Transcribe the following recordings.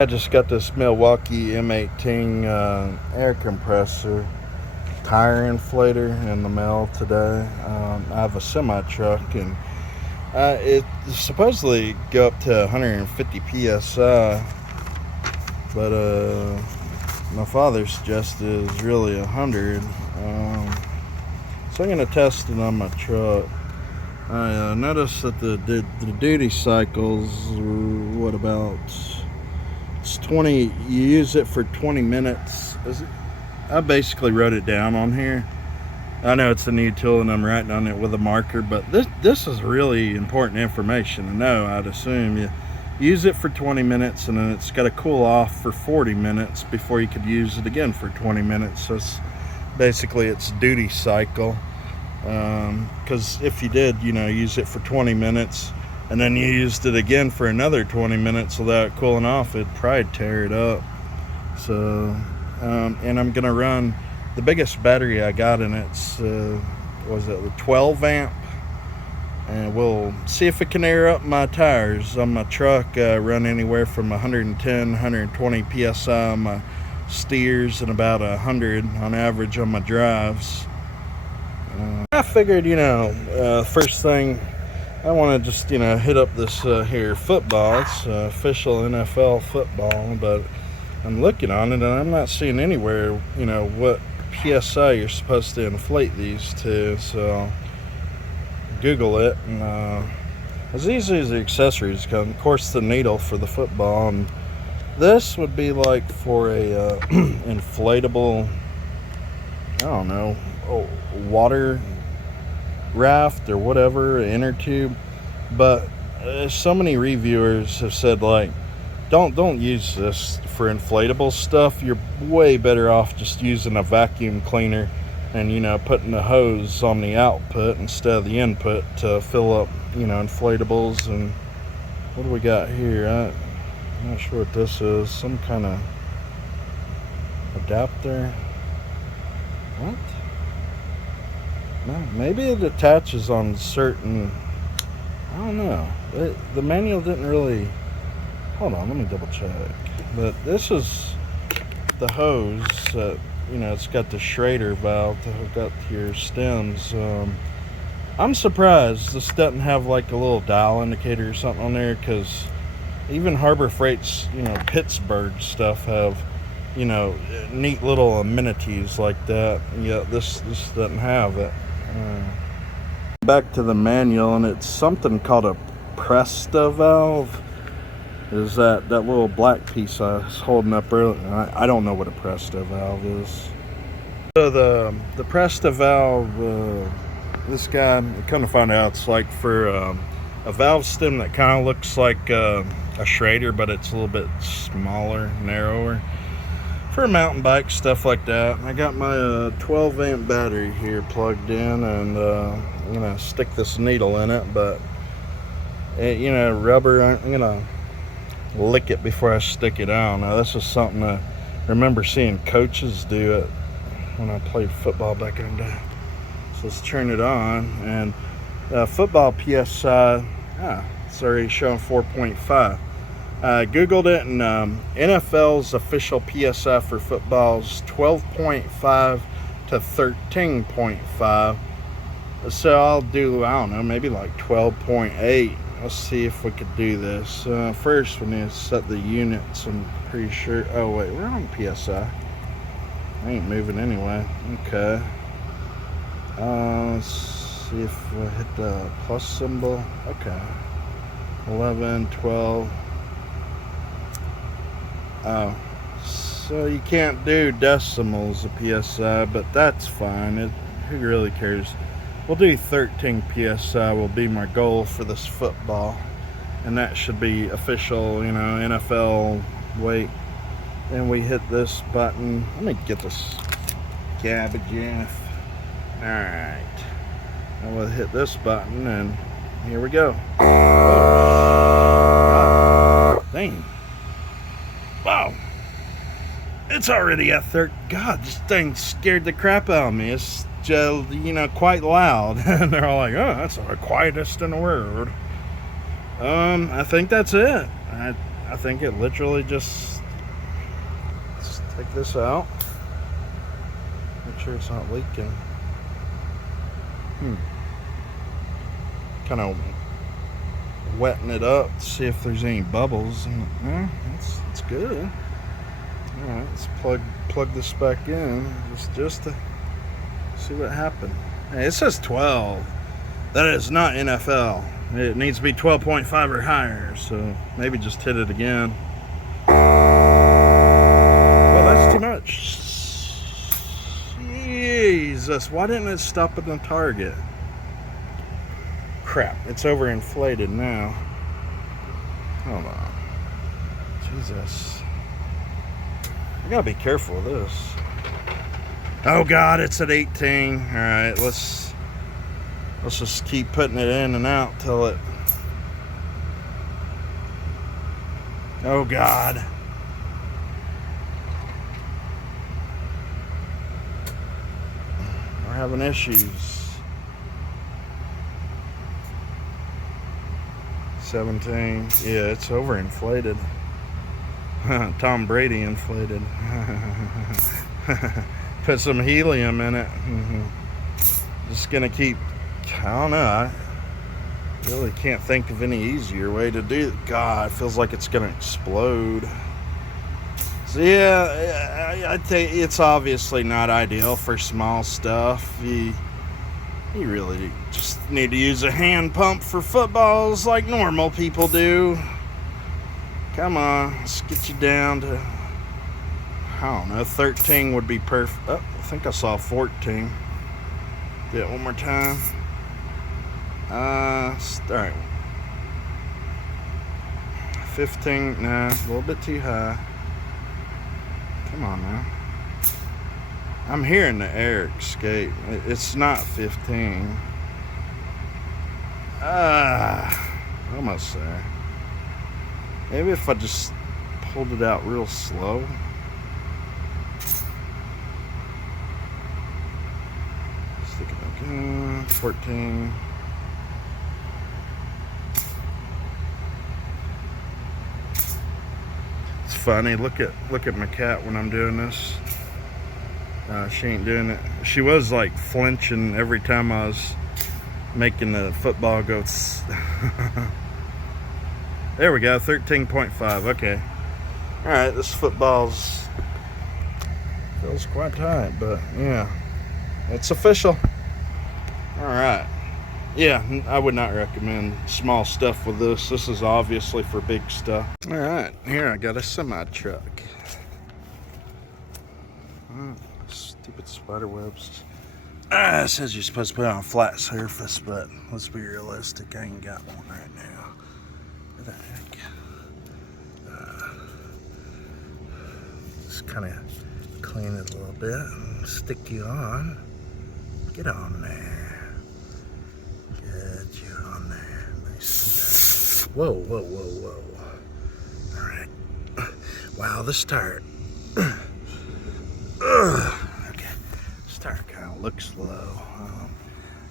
I just got this Milwaukee M18 air compressor tire inflator in the mail today. I have a semi truck, and it supposedly go up to 150 psi, but my father suggested is really 100. So I'm gonna test it on my truck. I noticed that the duty cycles, what about? It's 20. You use it for 20 minutes. I basically wrote it down on here. I know it's a new tool and I'm writing on it with a marker, but this is really important information to know. I'd assume you use it for 20 minutes and then it's got to cool off for 40 minutes before you could use it again for 20 minutes. So it's basically its duty cycle. Because if you did, use it for 20 minutes and then you used it again for another 20 minutes without cooling off, it'd probably tear it up. So, and I'm gonna run the biggest battery I got in it's the 12 amp, and we'll see if it can air up my tires on my truck. Run anywhere from 110 120 psi on my steers and about 100 on average on my drives. I figured, first thing I want to just, hit up this here football. It's official NFL football, but I'm looking on it and I'm not seeing anywhere, what PSI you're supposed to inflate these to. So Google it, and as easy as the accessories come, of course the needle for the football, and this would be like for a inflatable, I don't know, water raft or whatever, inner tube. But so many reviewers have said, like, don't use this for inflatable stuff. You're way better off just using a vacuum cleaner and putting the hose on the output instead of the input to fill up inflatables. And what do we got here? I'm not sure what this is. Some kind of adapter. What? Maybe it attaches on certain, I don't know. The manual didn't really, hold on, let me double check. But this is the hose that, it's got the Schrader valve to hook up to your stems. I'm surprised this doesn't have like a little dial indicator or something on there, because even Harbor Freight's, Pittsburgh stuff have, neat little amenities like that. Yeah, this doesn't have it. Back to the manual, and it's something called a Presta valve. Is that little black piece I was holding up earlier? I don't know what a Presta valve is. So the Presta valve, this guy, come to find out, it's like for a valve stem that kind of looks like a Schrader, but it's a little bit smaller, narrower. For mountain bike, stuff like that. I got my 12 amp battery here plugged in, and I'm gonna stick this needle in it, but rubber, I'm gonna lick it before I stick it on. Now this is something I remember seeing coaches do it when I played football back in the day. So let's turn it on, and football PSI, it's already showing 4.5. I Googled it, and NFL's official PSI for football is 12.5 to 13.5. So I'll do, I don't know, maybe like 12.8. Let's see if we could do this. First, we need to set the units. I'm pretty sure. Oh, wait, we're on PSI. I ain't moving anyway. Okay. Let's see if we hit the plus symbol. Okay. 11, 12. Oh, so you can't do decimals of PSI, but that's fine. Who really cares? We'll do 13 PSI will be my goal for this football, and that should be official, NFL weight. Then we hit this button. Let me get this garbage off. Alright, and we'll hit this button, and here we go. Oh, dang. Wow, it's already at 30. God, this thing scared the crap out of me. It's just, quite loud. And they're all like, oh, that's the quietest in the world. I think that's it. I think it literally just, let's take this out. Make sure it's not leaking. Kind of wetting it up to see if there's any bubbles. And it's good. All right, let's plug this back in just to see what happened. Hey, it says 12. That is not NFL. It needs to be 12.5 or higher. So maybe just hit it again. Well, that's too much. Jesus, why didn't it stop at the target? Crap, it's overinflated now. Hold on. Jesus. I gotta be careful with this. Oh God, it's at 18. Alright, let's just keep putting it in and out till it. Oh God. We're having issues. 17. Yeah, it's overinflated. Tom Brady inflated. Put some helium in it. Just gonna keep, I don't know, I really can't think of any easier way to do it. God, it feels like it's gonna explode. So yeah, I think it's obviously not ideal for small stuff. You really just need to use a hand pump for footballs like normal people do. Come on, let's get you down to, I don't know, 13 would be perfect. Oh, I think I saw 14. Do it one more time. Alright. 15, nah, a little bit too high. Come on now. I'm hearing the air escape. It's not 15. Almost there. Maybe if I just pulled it out real slow. Stick it back in. 14. It's funny. Look at my cat when I'm doing this. She ain't doing it. She was like flinching every time I was making the football go. There we go, 13.5. Okay. All right, this football's feels quite tight, but yeah, it's official. All right. Yeah, I would not recommend small stuff with this. This is obviously for big stuff. All right, here I got a semi truck. Stupid spider webs. It says you're supposed to put it on a flat surface, but let's be realistic. I ain't got one right now. What the heck? Just kind of clean it a little bit and stick you on. Get on there. Get you on there. Nice. Whoa, whoa, whoa, whoa. All right. Wow, this tire. Okay, this tire kind of looks low.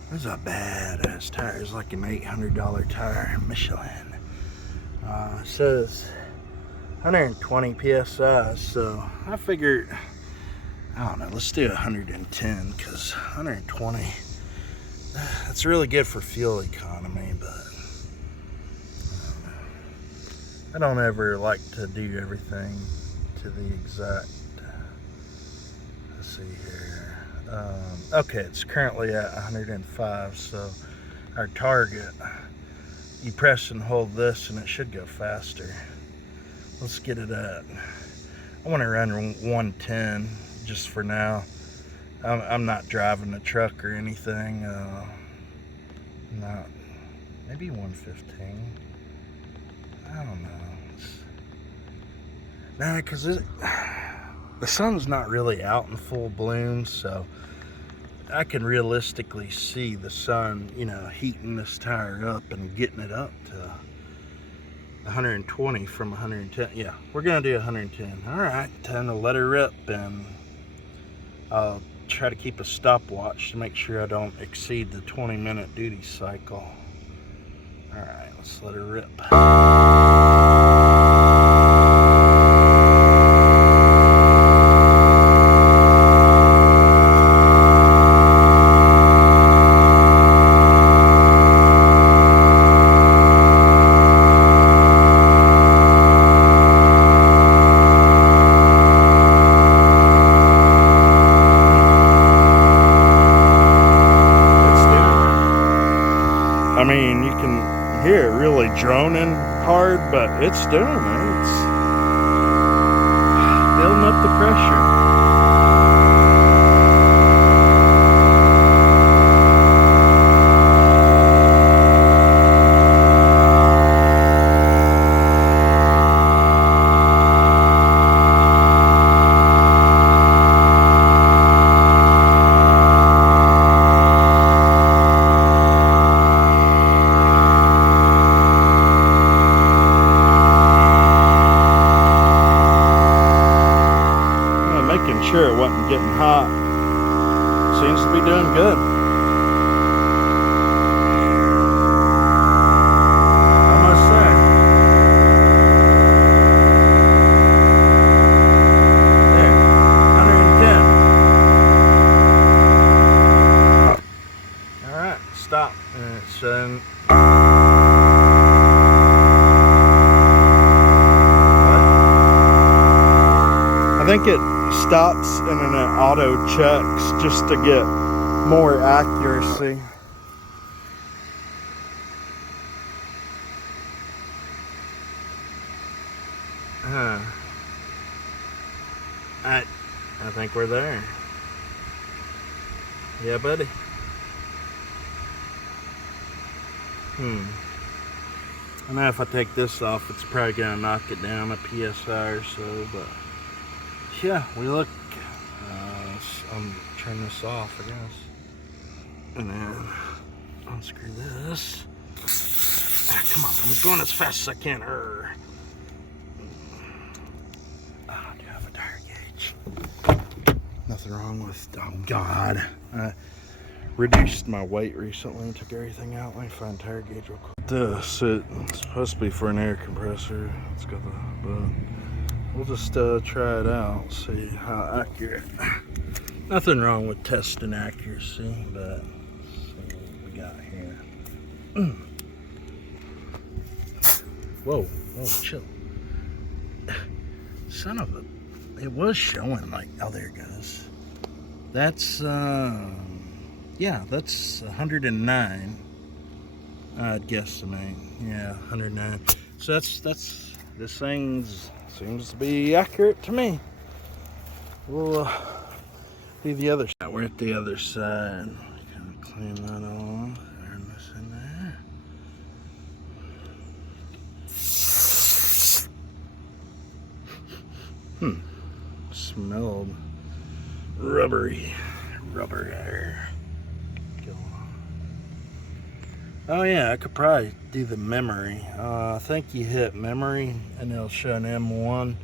There's a badass tire. It's like an $800 tire, Michelin. It says 120 psi, so I figured, I don't know, let's do 110, because 120, that's really good for fuel economy, but I don't ever like to do everything to the exact. Let's see here. Okay, it's currently at 105, so our target, you press and hold this and it should go faster. Let's get it at, I want to run 110 just for now. I'm not driving the truck or anything. Not, maybe 115. I don't know. Nah, because the sun's not really out in full bloom, so I can realistically see the sun, you know, heating this tire up and getting it up to 120 from 110. Yeah, we're gonna do 110. All right, time to let her rip, and I'll try to keep a stopwatch to make sure I don't exceed the 20-minute duty cycle. All right, let's let her rip. hard, but it's doing it. It's building up the pressure. Sure it wasn't getting hot. Seems to be doing good. Almost there. There, 110. All right, stop. And it's I think it stops and then it auto checks just to get more accuracy. I think we're there. Yeah, buddy. I know if I take this off, it's probably gonna knock it down a PSI or so, but yeah, we look. I'm turn this off, I guess, and then unscrew this. Come on, I'm going as fast as I can. Do you have a tire gauge? Nothing wrong with. Oh God, I reduced my weight recently and took everything out. Let me find tire gauge real quick. This it's supposed to be for an air compressor. It's got the button. We'll just try it out, see how accurate. Nothing wrong with testing accuracy, but let's see what we got here. Whoa, chill. Son of a, it was showing like, oh, there it goes. That's, yeah, that's 109. I'd guesstimate, yeah, 109. So that's, this thing's, seems to be accurate to me. We'll do the other side. We're at the other side. Kind of clean that off. Turn this in there. Smelled rubbery. Rubber air. Oh yeah, I could probably do the memory. I think you hit memory and it'll show an M1.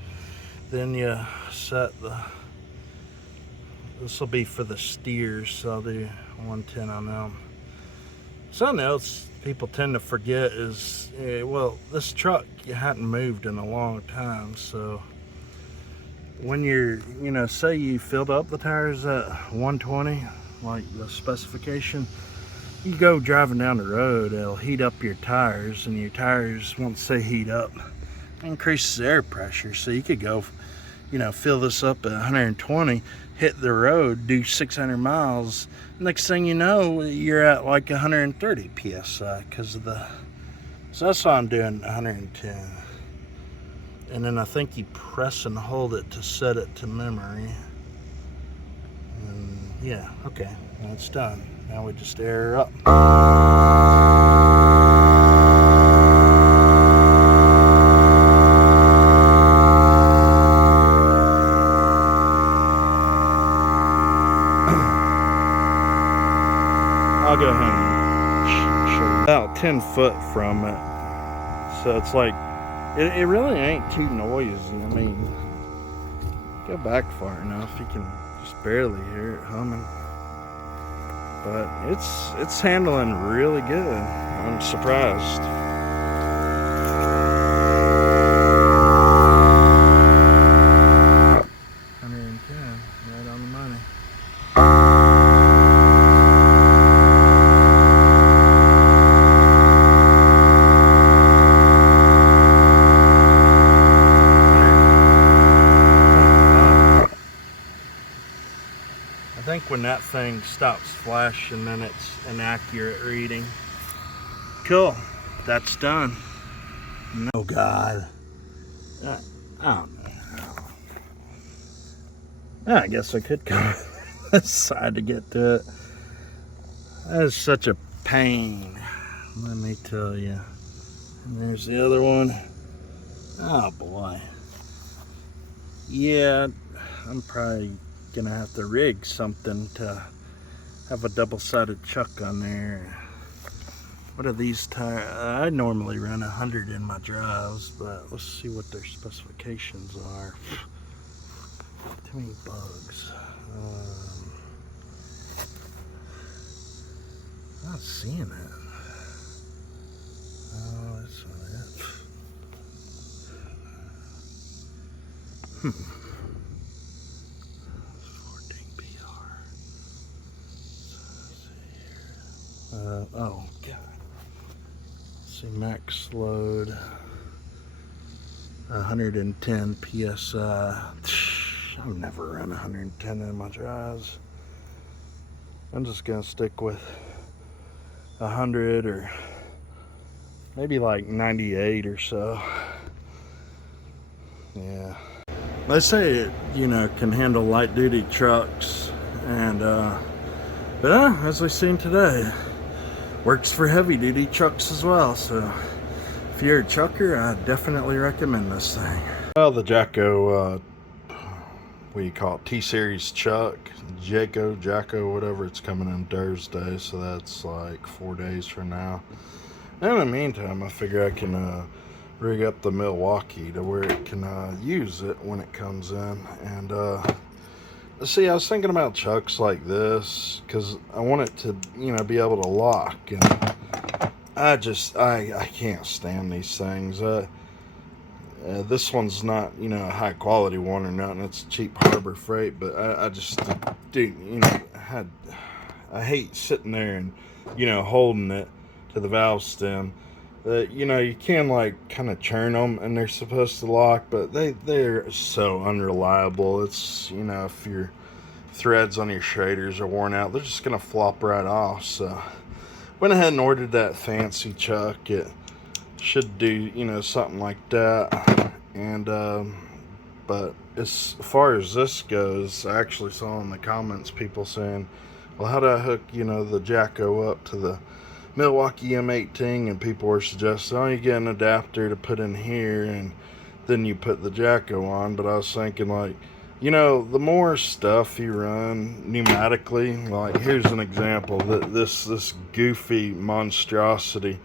Then you set the, this will be for the steers, so I'll do 110 on them. Something else people tend to forget is, well, this truck you hadn't moved in a long time, so when you're, say you filled up the tires at 120, like the specification, you go driving down the road, it'll heat up your tires, and your tires, once they heat up, increases air pressure. So you could go, fill this up at 120, hit the road, do 600 miles. Next thing you know, you're at like 130 PSI because of the, so that's why I'm doing 110. And then I think you press and hold it to set it to memory. And yeah, okay, that's done. Now we just air up. I'll go ahead and show about 10 foot from it. So it's like, it really ain't too noisy. I mean, go back far enough, you can just barely hear it humming. But it's handling really good. I'm surprised. Right on the money. I think when that thing stops flashing, then it's an accurate reading. Cool, that's done. No, God. I don't know. I guess I could come this side to get to it. That is such a pain, let me tell you. And there's the other one. Oh boy. Yeah, I'm probably gonna have to rig something to have a double-sided chuck on there. What are these tires? I normally run 100 in my drives, but let's see what their specifications are. Too many bugs. Not seeing it. Oh, that's not it. 14 PR. Oh God. Let's see, max load 110 PSI. I've never run 110 in my drives. I'm just gonna stick with 100 or maybe like 98 or so. Yeah. They say it, you know, can handle light duty trucks, and but as we've seen today, works for heavy duty trucks as well. So if you're a trucker, I definitely recommend this thing. Well, the Jacko, what do you call it, T-Series chuck, Jacko, whatever, it's coming in Thursday, so that's like 4 days from now. In the meantime, I figure I can rig up the Milwaukee to where it can use it when it comes in. And see, I was thinking about chucks like this because I want it to, you know, be able to lock. And I can't stand these things. This one's not, you know, a high quality one or nothing. It's cheap Harbor Freight, but I just, dude, you know, I hate sitting there and, you know, holding it to the valve stem. You know, you can like kind of churn them and they're supposed to lock, but they're so unreliable. It's, you know, if your threads on your shaders are worn out, they're just gonna flop right off. So went ahead and ordered that fancy chuck. It should do, you know, something like that. And but as far as this goes, I actually saw in the comments people saying, well, how do I hook, you know, the Jacko up to the Milwaukee M18? And people were suggesting, oh, you get an adapter to put in here and then you put the Jacko on. But I was thinking, like, you know, the more stuff you run pneumatically, like here's an example, this goofy monstrosity,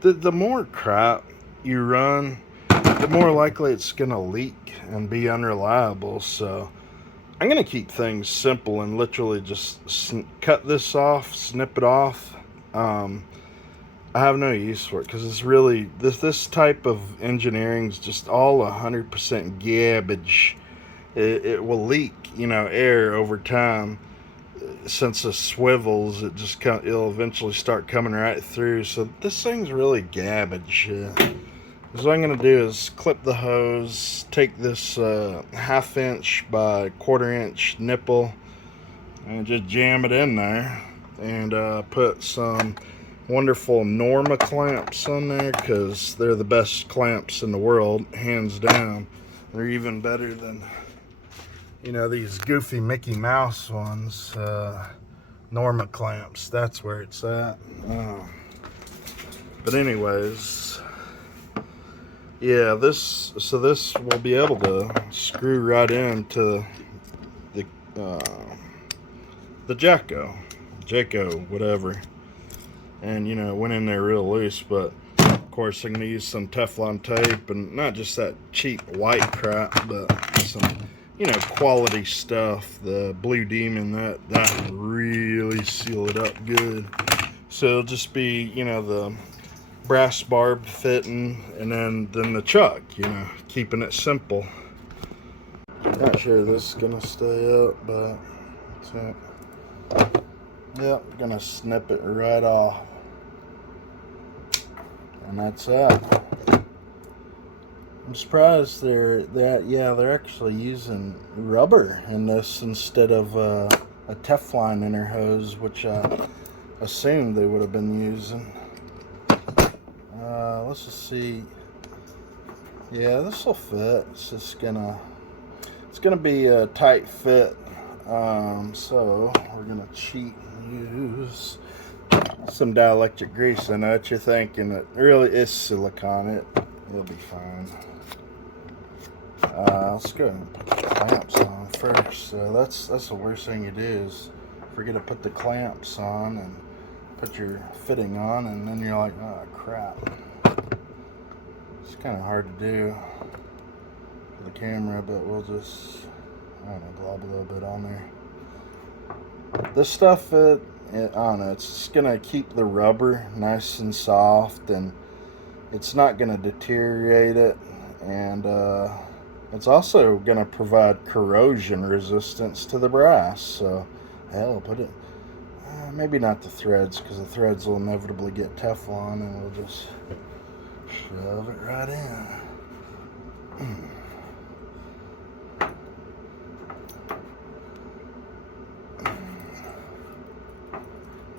the more crap you run, the more likely it's gonna leak and be unreliable. So I'm gonna keep things simple and literally just cut this off, snip it off. I have no use for it because it's really this type of engineering is just all 100% garbage. It will leak, you know, air over time. Since it swivels, it'll eventually start coming right through. So this thing's really garbage. So what I'm gonna do is clip the hose, take this 1/2 inch by 1/4 inch nipple, and just jam it in there, and put some wonderful Norma clamps on there because they're the best clamps in the world, hands down. They're even better than, you know, these goofy Mickey Mouse ones. Norma clamps, that's where it's at. But anyways, yeah, this will be able to screw right into the Jacko, whatever. And, you know, it went in there real loose, but of course I'm gonna use some Teflon tape, and not just that cheap white crap, but some, you know, quality stuff. The Blue Demon, that really seal it up good. So it'll just be, you know, the brass barb fitting, and then the chuck, you know, keeping it simple. Not sure this is gonna stay up, but that's it. Yep, gonna snip it right off, and that's it. I'm surprised they're actually using rubber in this instead of a Teflon inner hose, which I assumed they would have been using. Let's just see. Yeah, this will fit. It's just it's gonna be a tight fit. So we're gonna cheat and use some dielectric grease. I know what you're thinking. It really is silicone. It'll be fine. Let's go and put the clamps on first. So that's the worst thing you do is forget to put the clamps on and put your fitting on, and then you're like, oh crap. It's kind of hard to do for the camera, but we'll just, I don't know, glob a little bit on there. This stuff, I don't know, it's just gonna keep the rubber nice and soft, and it's not gonna deteriorate it, and it's also gonna provide corrosion resistance to the brass. So hell, put it, maybe not the threads, because the threads will inevitably get Teflon, and we'll just shove it right in.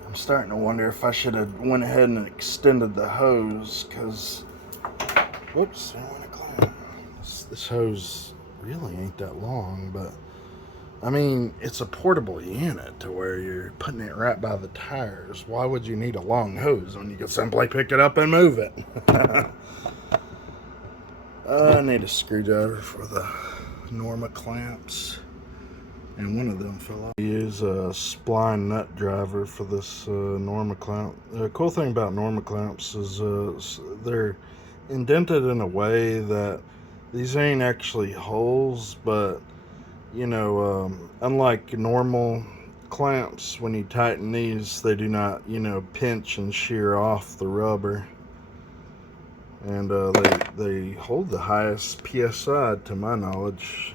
I'm starting to wonder if I should have went ahead and extended the hose, because, whoops, I don't want to climb. This hose really ain't that long, but I mean, it's a portable unit to where you're putting it right by the tires. Why would you need a long hose when you can simply pick it up and move it? I need a screwdriver for the Norma clamps, and one of them fell out. I use a spline nut driver for this Norma clamp. The cool thing about Norma clamps is they're indented in a way that these ain't actually holes, but you know, unlike normal clamps, when you tighten these, they do not, you know, pinch and shear off the rubber. And they hold the highest PSI, to my knowledge.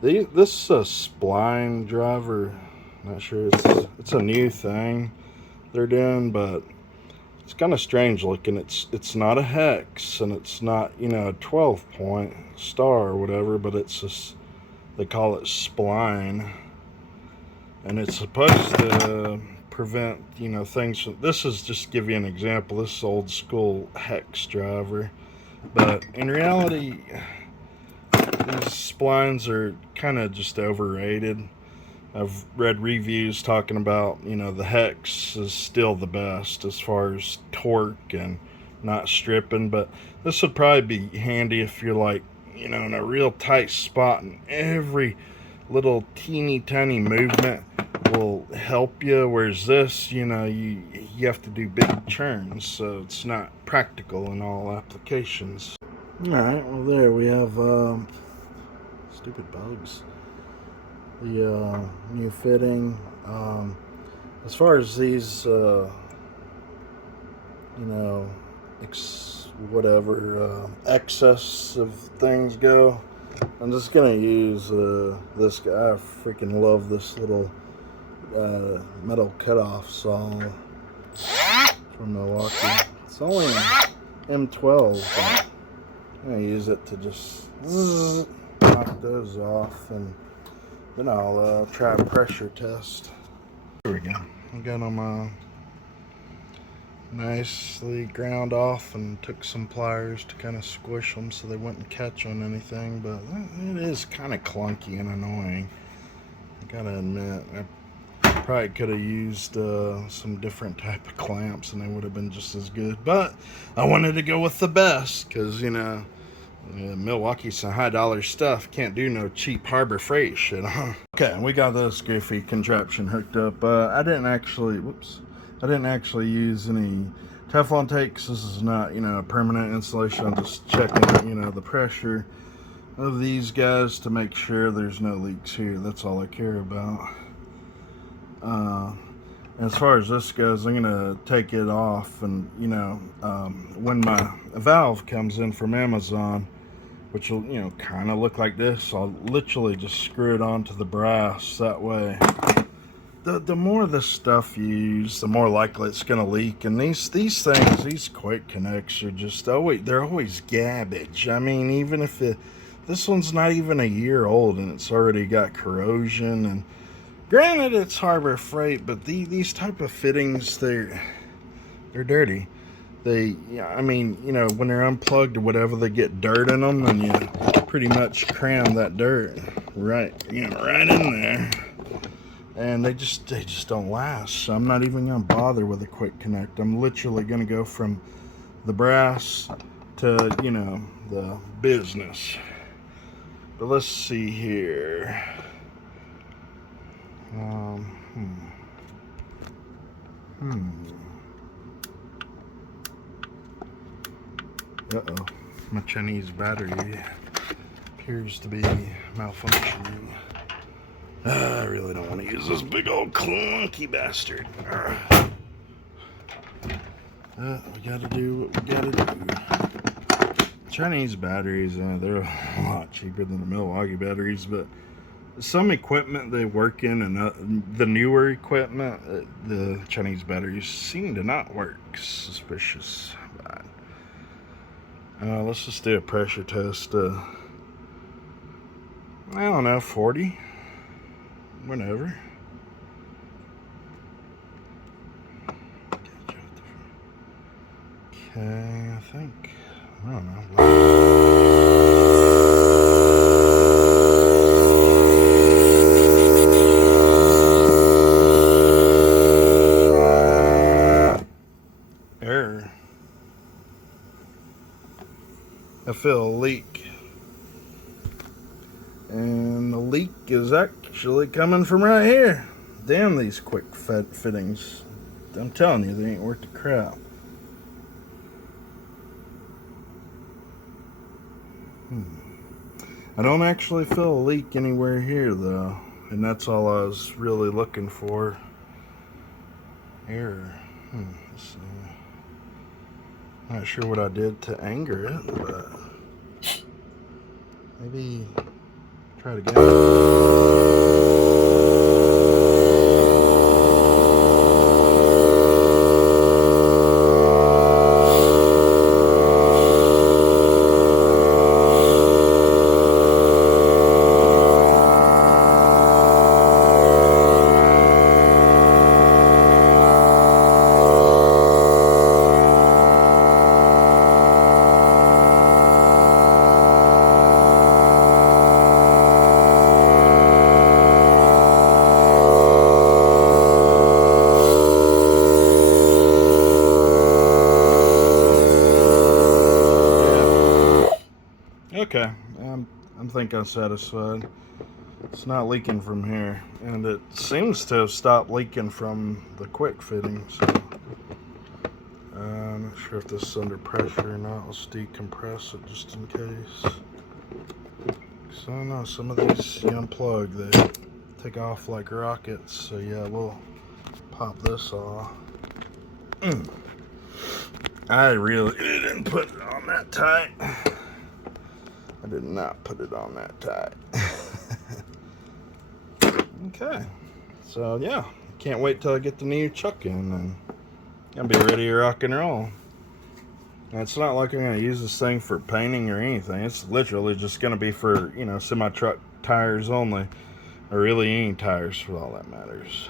This spline driver, not sure, it's a new thing they're doing, but it's kind of strange looking. It's not a hex, and it's not, you know, a 12-point star or whatever, but it's just, they call it spline, and it's supposed to prevent, you know, things from, this is just to give you an example, this is old school hex driver, but in reality these splines are kind of just overrated. I've read reviews talking about, you know, the hex is still the best as far as torque and not stripping, but this would probably be handy if you're like, you know, in a real tight spot, and every little teeny tiny movement will help you, whereas this, you know, you have to do big churns, so it's not practical in all applications. Alright, well there we have stupid bugs, the new fitting. As far as these you know, excess of things go, I'm just gonna use this guy. I freaking love this little metal cutoff saw from Milwaukee. It's only an M12, but I'm gonna use it to just knock those off, and then I'll try a pressure test. Here we go. I got them nicely ground off, and took some pliers to kind of squish them so they wouldn't catch on anything, but it is kind of clunky and annoying, I gotta admit. I probably could have used some different type of clamps and they would have been just as good, but I wanted to go with the best, because, you know, Milwaukee's some high dollar stuff. Can't do no cheap Harbor Freight shit, huh? Okay, we got this goofy contraption hooked up. I didn't actually use any Teflon tape, 'cause this is not, you know, a permanent installation. I'm just checking, you know, the pressure of these guys to make sure there's no leaks here. That's all I care about. As far as this goes, I'm gonna take it off, and, you know, when my valve comes in from Amazon, which will, you know, kind of look like this, I'll literally just screw it onto the brass. That way, the more of this stuff you use, the more likely it's gonna leak. And these things, these quick connects are just they're always garbage. I mean, even if this one's not even a year old and it's already got corrosion, and granted it's Harbor Freight, but these type of fittings, they're dirty. I mean, you know, when they're unplugged or whatever, they get dirt in them, and you pretty much cram that dirt right in there, and they just don't last. So I'm not even gonna bother with a quick connect. I'm literally gonna go from the brass to, you know, the business. But let's see here. Uh-oh. My Chinese battery appears to be malfunctioning. I really don't want to use this big old clunky bastard. We gotta do what we gotta do. Chinese batteries, they're a lot cheaper than the Milwaukee batteries, but some equipment they work in, and the newer equipment, the Chinese batteries seem to not work. Suspicious. Let's just do a pressure test. I don't know, 40? Whenever. Okay, I think. I don't know. Error. I feel a leak. And the leak is actually coming from right here. Damn these quick fittings. I'm telling you, they ain't worth the crap. I don't actually feel a leak anywhere here though. And that's all I was really looking for. Error. Not sure what I did to anger it, but maybe try it again. Okay, I'm thinking I'm satisfied. It's not leaking from here, and it seems to have stopped leaking from the quick fitting, so I'm not sure if this is under pressure or not. Let's decompress it just in case. So I don't know, some of these you unplug, they take off like rockets, so yeah, we'll pop this off. I really didn't put it on that tight. I did not put it on that tight. Okay, so yeah, can't wait till I get the new chuck in, and I'll be ready to rock and roll. And it's not like I'm going to use this thing for painting or anything. It's literally just going to be for, you know, semi-truck tires only, or really any tires for all that matters.